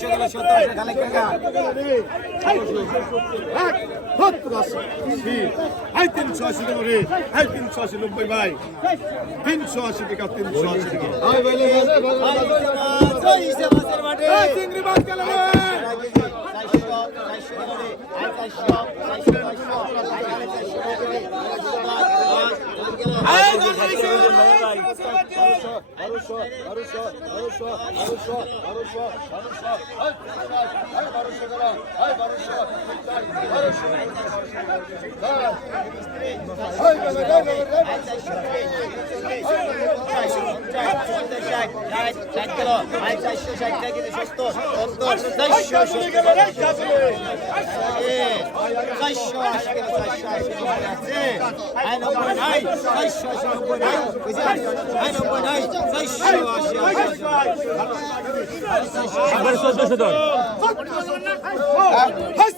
সতেরোশো গেল সতেরোশো খালেক টাকা হাই তিনশো আশি টাকা রে হাই তিনশো আশি নব্বই ভাই তিনশো আশি টাকা তিনশো আশি টাকা চিংড়ি মাছ গেল রে হাই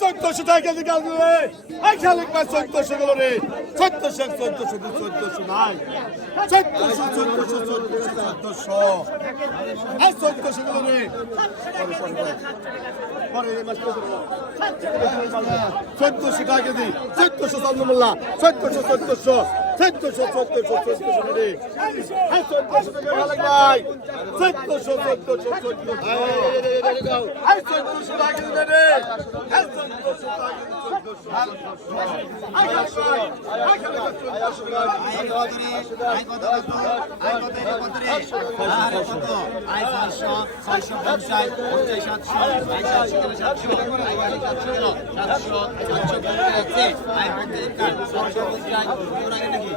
চোদ্দশো টাকা কেজি গেল রে হাই খালেক মাছ চোদ্দশো গেল রে চোদ্দশো চোদ্দশো চোদ্দশো নাই চোদ্দশো চোদ্দশো চোদ্দশো চোদ্দশো হাই চোদ্দশো গেল রে চোদ্দশো টাকা কেজি চোদ্দশো চন্দ্রমোল্লা চোদ্দশো চোদ্দশো চোদ্দশো চোদ্দশো চোদ্দশো রে হাই চোদ্দশো টাকা খালেক ভাই চোদ্দশো চোদ্দশো চোদ্দশো হাই চোদ্দশো টাকা রে হাই চোদ্দশো টাকা কেজি চোদ্দশো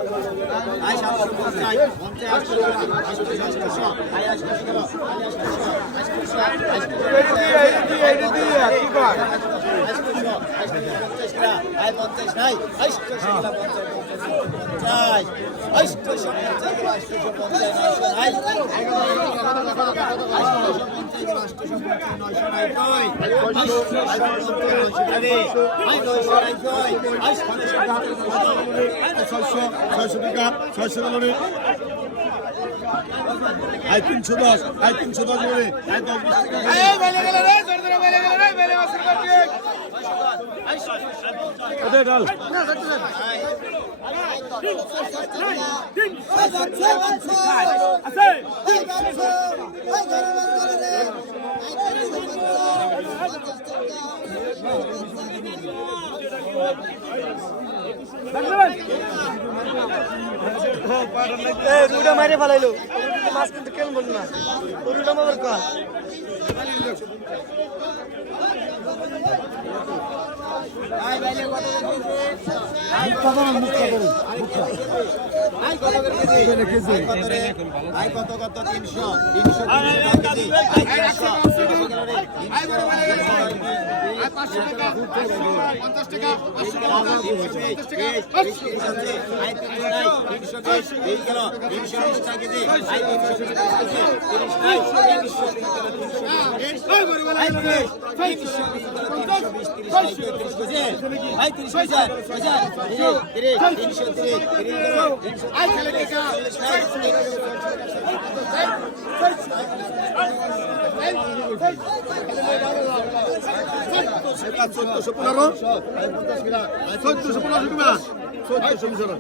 ছয়শো ছয়শো টাকা ছয়শো টাকা আই তিনশো দশ আই তিনশো দশ করে আই দশ টাকা দুটা মারে ফেলাইলো। মাছ কিন্তু কেমন না রুটা মামার কয়? কত কত তিনশো তিনশো চোদ্দশো পনেরো। চোদ্দশো পনেরো। চোদ্দশো পনেরো।